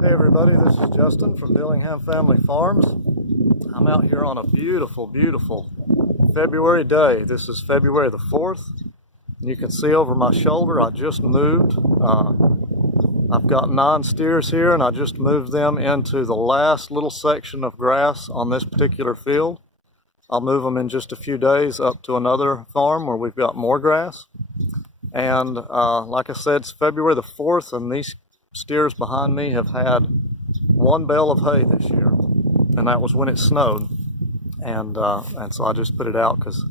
Hey everybody, this is Justin from Dillingham Family Farms. I'm out here on a beautiful, beautiful February day. This is February the 4th. You can see over my shoulder I just moved. I've got 9 steers here and I just moved them into the last little section of grass on this particular field. I'll move them in just a few days up to another farm where we've got more grass. And like I said, it's February the 4th and these steers behind me have had 1 bale of hay this year, and that was when it snowed, and so I just put it out because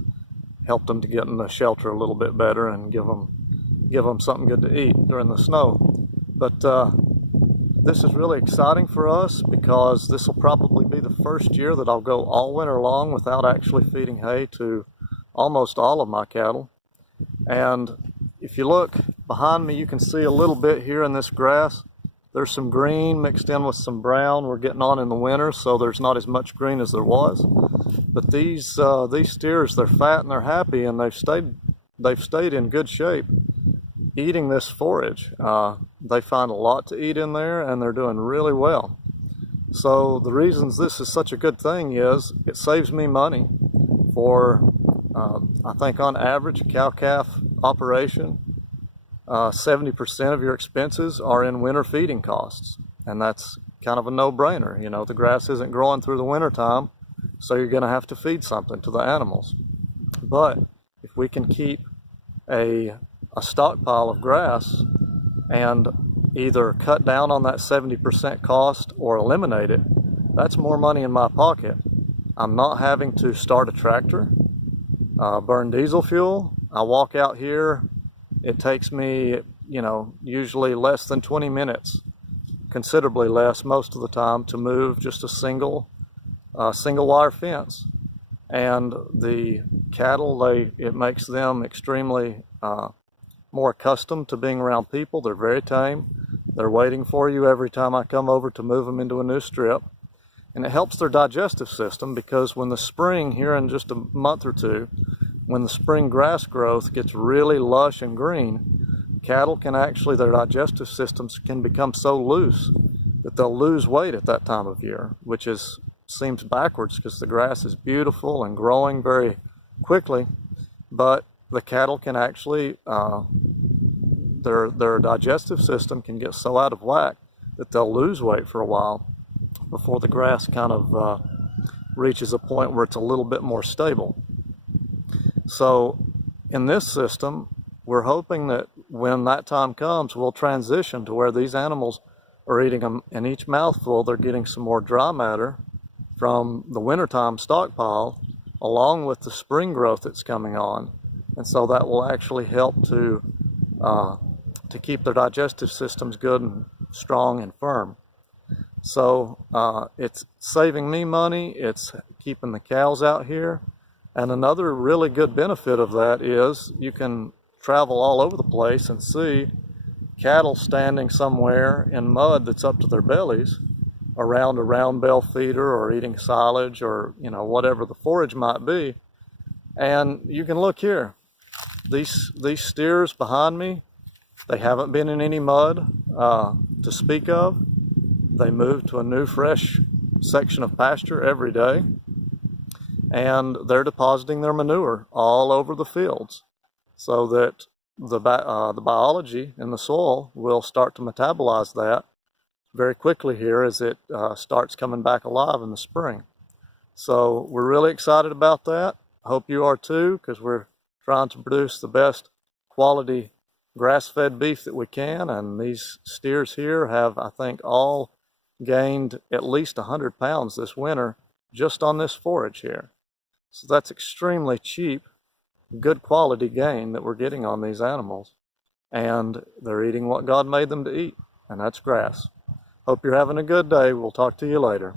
it helped them to get in the shelter a little bit better and give them something good to eat during the snow. But this is really exciting for us because this will probably be the first year that I'll go all winter long without actually feeding hay to almost all of my cattle. And if you look behind me, you can see a little bit here in this grass. There's some green mixed in with some brown. We're getting on in the winter, so there's not as much green as there was. But these steers, they're fat and they're happy, and they've stayed in good shape eating this forage. They find a lot to eat in there, and they're doing really well. So the reasons this is such a good thing is it saves me money for I think on average, a cow-calf operation, 70% of your expenses are in winter feeding costs. And that's kind of a no-brainer. You know, the grass isn't growing through the winter time, so you're going to have to feed something to the animals. But if we can keep a stockpile of grass and either cut down on that 70% cost or eliminate it, that's more money in my pocket. I'm not having to start a tractor, burn diesel fuel. I walk out here. It takes me, usually less than 20 minutes, considerably less most of the time, to move just a single wire fence. And the cattle, it makes them extremely more accustomed to being around people. They're very tame. They're waiting for you every time I come over to move them into a new strip. And it helps their digestive system because when the spring, here in just a month or two, when the spring grass growth gets really lush and green, cattle can actually, their digestive systems can become so loose that they'll lose weight at that time of year, which seems backwards because the grass is beautiful and growing very quickly, but the cattle can actually, their digestive system can get so out of whack that they'll lose weight for a while before the grass kind of reaches a point where it's a little bit more stable. So in this system, we're hoping that when that time comes, we'll transition to where these animals are eating them in each mouthful. They're getting some more dry matter from the wintertime stockpile along with the spring growth that's coming on. And so that will actually help to keep their digestive systems good and strong and firm. So it's saving me money, it's keeping the cows out here, and another really good benefit of that is you can travel all over the place and see cattle standing somewhere in mud that's up to their bellies around a round bale feeder or eating silage or whatever the forage might be. And you can look here, these steers behind me, they haven't been in any mud to speak of. They move to a new fresh section of pasture every day, and they're depositing their manure all over the fields so that the biology in the soil will start to metabolize that very quickly here as it starts coming back alive in the spring. So we're really excited about that. I hope you are too, because we're trying to produce the best quality grass-fed beef that we can, and these steers here have, I think, all gained at least 100 pounds this winter just on this forage here. So that's extremely cheap, good quality gain that we're getting on these animals. And they're eating what God made them to eat, and that's grass. Hope you're having a good day. We'll talk to you later.